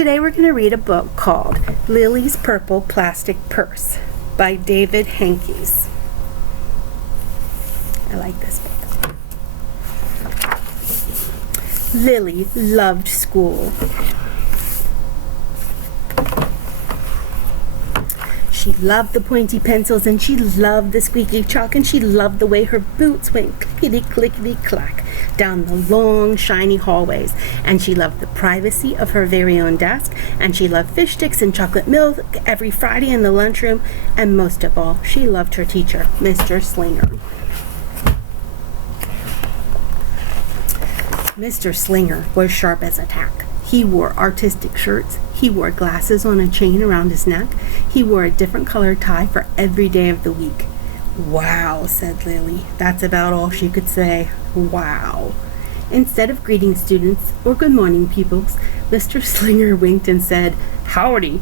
Today we're going to read a book called Lillie's Purple Plastic Purse by David Hankes. I like this book. Lillie loved school. She loved the pointy pencils, and she loved the squeaky chalk, and she loved the way her boots went clickety-clickety-clack down the long, shiny hallways. And she loved the privacy of her very own desk, and she loved fish sticks and chocolate milk every Friday in the lunchroom, and most of all, she loved her teacher, Mr. Slinger. Mr. Slinger was sharp as a tack. He wore artistic shirts. He wore glasses on a chain around his neck. He wore a different colored tie for every day of the week. "Wow," said Lillie. That's about all she could say. Wow. Instead of greeting students or good morning pupils, Mr. Slinger winked and said, "Howdy."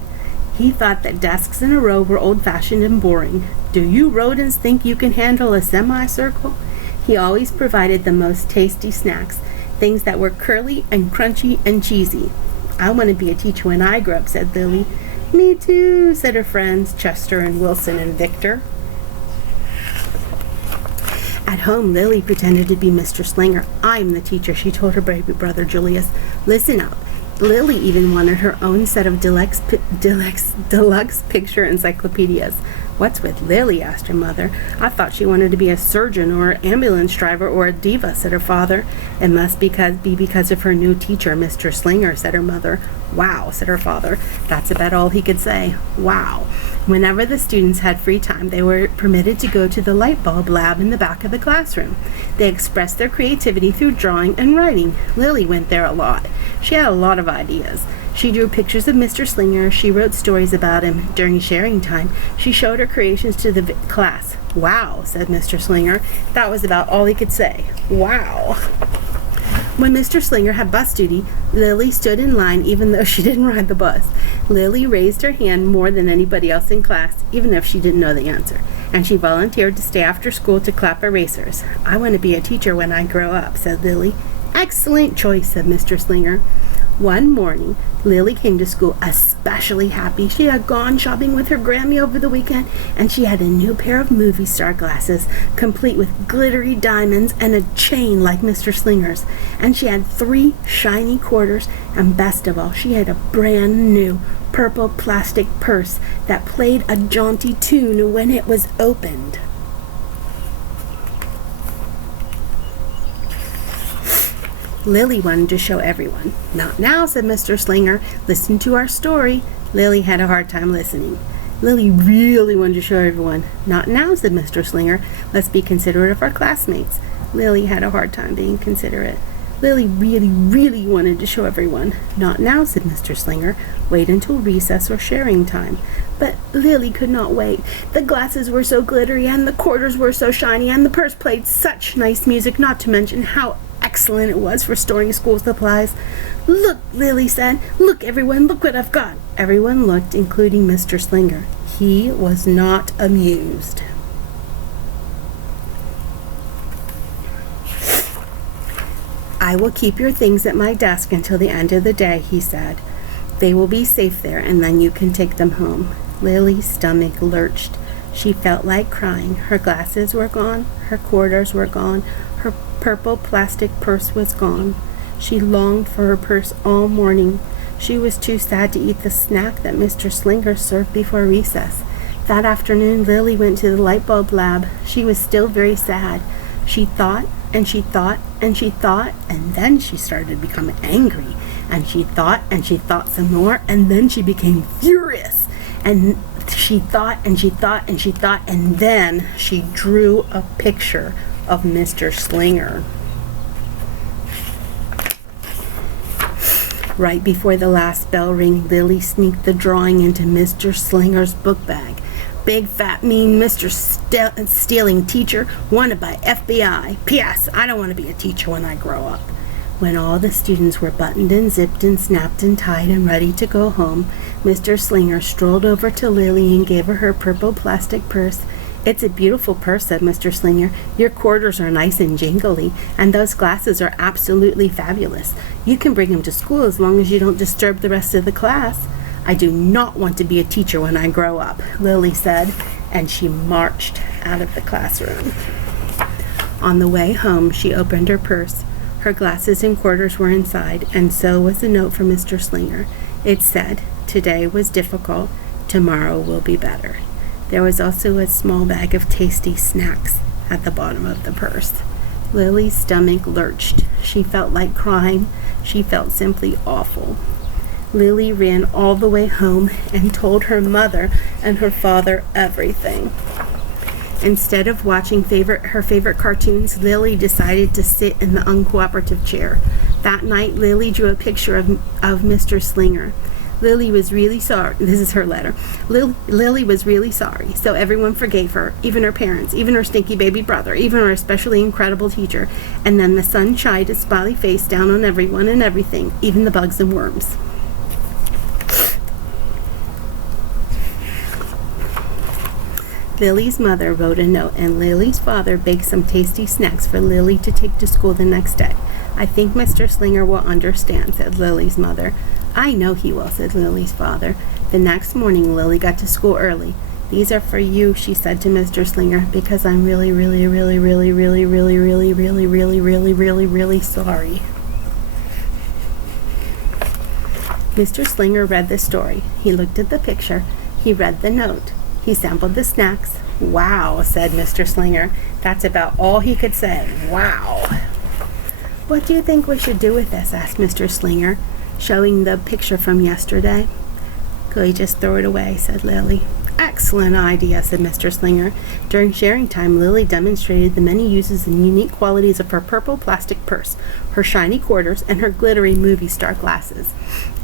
He thought that desks in a row were old-fashioned and boring. Do you rodents think you can handle a semicircle? He always provided the most tasty snacks, things that were curly and crunchy and cheesy. "I want to be a teacher when I grow up," said Lillie. "Me too," said her friends Chester and Wilson and Victor. At home, Lillie pretended to be Mr. Slinger. "I'm the teacher," she told her baby brother Julius. "Listen up." Lillie even wanted her own set of deluxe picture encyclopedias. "What's with Lillie?" asked her mother. "I thought she wanted to be a surgeon or an ambulance driver or a diva," said her father. "It must be because of her new teacher, Mr. Slinger," said her mother. "Wow," said her father. That's about all he could say. Wow. Whenever the students had free time, they were permitted to go to the light bulb lab in the back of the classroom. They expressed their creativity through drawing and writing. Lillie went there a lot. She had a lot of ideas. She drew pictures of Mr. Slinger. She wrote stories about him. During sharing time, she showed her creations to the class. "Wow," said Mr. Slinger. That was about all he could say. Wow. When Mr. Slinger had bus duty, Lillie stood in line even though she didn't ride the bus. Lillie raised her hand more than anybody else in class, even if she didn't know the answer. And she volunteered to stay after school to clap erasers. "I want to be a teacher when I grow up," said Lillie. "Excellent choice," said Mr. Slinger. One morning, Lillie came to school especially happy. She had gone shopping with her Grammy over the weekend, and she had a new pair of movie star glasses, complete with glittery diamonds and a chain like Mr. Slinger's. And she had 3 shiny quarters, and best of all, she had a brand new purple plastic purse that played a jaunty tune when it was opened. Lillie wanted to show everyone. "Not now," said Mr. Slinger. "Listen to our story." Lillie had a hard time listening. Lillie really wanted to show everyone. "Not now," said Mr. Slinger. "Let's be considerate of our classmates." Lillie had a hard time being considerate. Lillie really wanted to show everyone. "Not now," said Mr. Slinger. "Wait until recess or sharing time." But Lillie could not wait. The glasses were so glittery, and the quarters were so shiny, and the purse played such nice music, not to mention how excellent it was for storing school supplies. "Look," Lillie said. "Look, everyone, look what I've got." Everyone looked, including Mr. Slinger. He was not amused. "I will keep your things at my desk until the end of the day," he said. "They will be safe there, and then you can take them home." Lillie's stomach lurched. She felt like crying. Her glasses were gone. Her quarters were gone. Her purple plastic purse was gone. She longed for her purse all morning. She was too sad to eat the snack that Mr. Slinger served before recess. That afternoon, Lillie went to the light bulb lab. She was still very sad. She thought, and she thought, and she thought, and then she started to become angry. And she thought some more, and then she became furious. And she thought, and she thought, and she thought, and then she drew a picture of Mr. Slinger. Right before the last bell ring, Lillie sneaked the drawing into Mr. Slinger's book bag. "Big, fat, mean Mr. Stealing teacher, wanted by FBI. P.S. I don't want to be a teacher when I grow up." When all the students were buttoned and zipped and snapped and tied and ready to go home, Mr. Slinger strolled over to Lillie and gave her her purple plastic purse. "It's a beautiful purse," said Mr. Slinger. "Your quarters are nice and jingly, and those glasses are absolutely fabulous. You can bring them to school as long as you don't disturb the rest of the class." "I do not want to be a teacher when I grow up," Lillie said, and she marched out of the classroom. On the way home, she opened her purse. Her glasses and quarters were inside, and so was a note from Mr. Slinger. It said, "Today was difficult. Tomorrow will be better." There was also a small bag of tasty snacks at the bottom of the purse. Lillie's stomach lurched. She felt like crying. She felt simply awful. Lillie ran all the way home and told her mother and her father everything. Instead of watching her favorite cartoons, Lillie decided to sit in the uncooperative chair. That night, Lillie drew a picture of Mr. Slinger. Lillie was really sorry. This is her letter. Lillie was really sorry, so everyone forgave her, even her parents, even her stinky baby brother, even her especially incredible teacher. And then the sun shined a smiley face down on everyone and everything, even the bugs and worms. Lillie's mother wrote a note, and Lillie's father baked some tasty snacks for Lillie to take to school the next day. "I think Mr. Slinger will understand," said Lillie's mother. "I know he will," said Lillie's father. The next morning, Lillie got to school early. "These are for you," she said to Mr. Slinger, "because I'm really, really, really, really, really, really, really, really, really, really, really, really sorry." Mr. Slinger read the story. He looked at the picture. He read the note. He sampled the snacks. "Wow," said Mr. Slinger. That's about all he could say. Wow. "What do you think we should do with this?" asked Mr. Slinger, showing the picture from yesterday. "Could we just throw it away?" said Lillie. "Excellent idea," said Mr. Slinger. During sharing time, Lillie demonstrated the many uses and unique qualities of her purple plastic purse, her shiny quarters, and her glittery movie star glasses.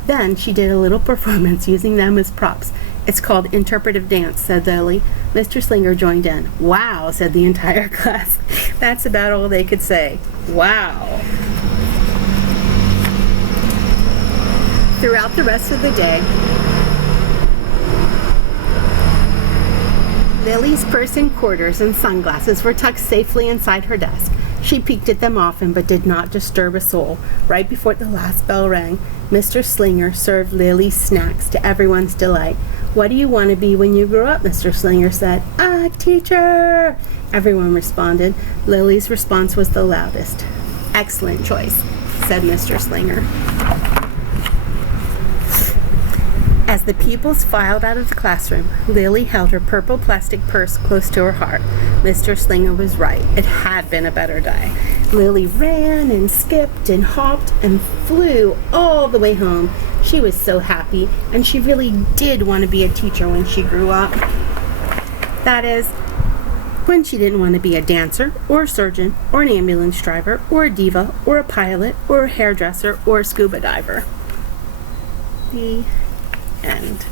Then she did a little performance using them as props. "It's called interpretive dance," said Lillie. Mr. Slinger joined in. "Wow," said the entire class. That's about all they could say. Wow. Throughout the rest of the day, Lillie's purse and quarters and sunglasses were tucked safely inside her desk. She peeked at them often, but did not disturb a soul. Right before the last bell rang, Mr. Slinger served Lillie's snacks to everyone's delight. "What do you want to be when you grow up?" Mr. Slinger said. "A teacher!" Everyone responded. Lillie's response was the loudest. "Excellent choice," said Mr. Slinger. As the pupils filed out of the classroom, Lillie held her purple plastic purse close to her heart. Mr. Slinger was right. It had been a better day. Lillie ran and skipped and hopped and flew all the way home. She was so happy, and she really did want to be a teacher when she grew up. That is, when she didn't want to be a dancer, or a surgeon, or an ambulance driver, or a diva, or a pilot, or a hairdresser, or a scuba diver. The end.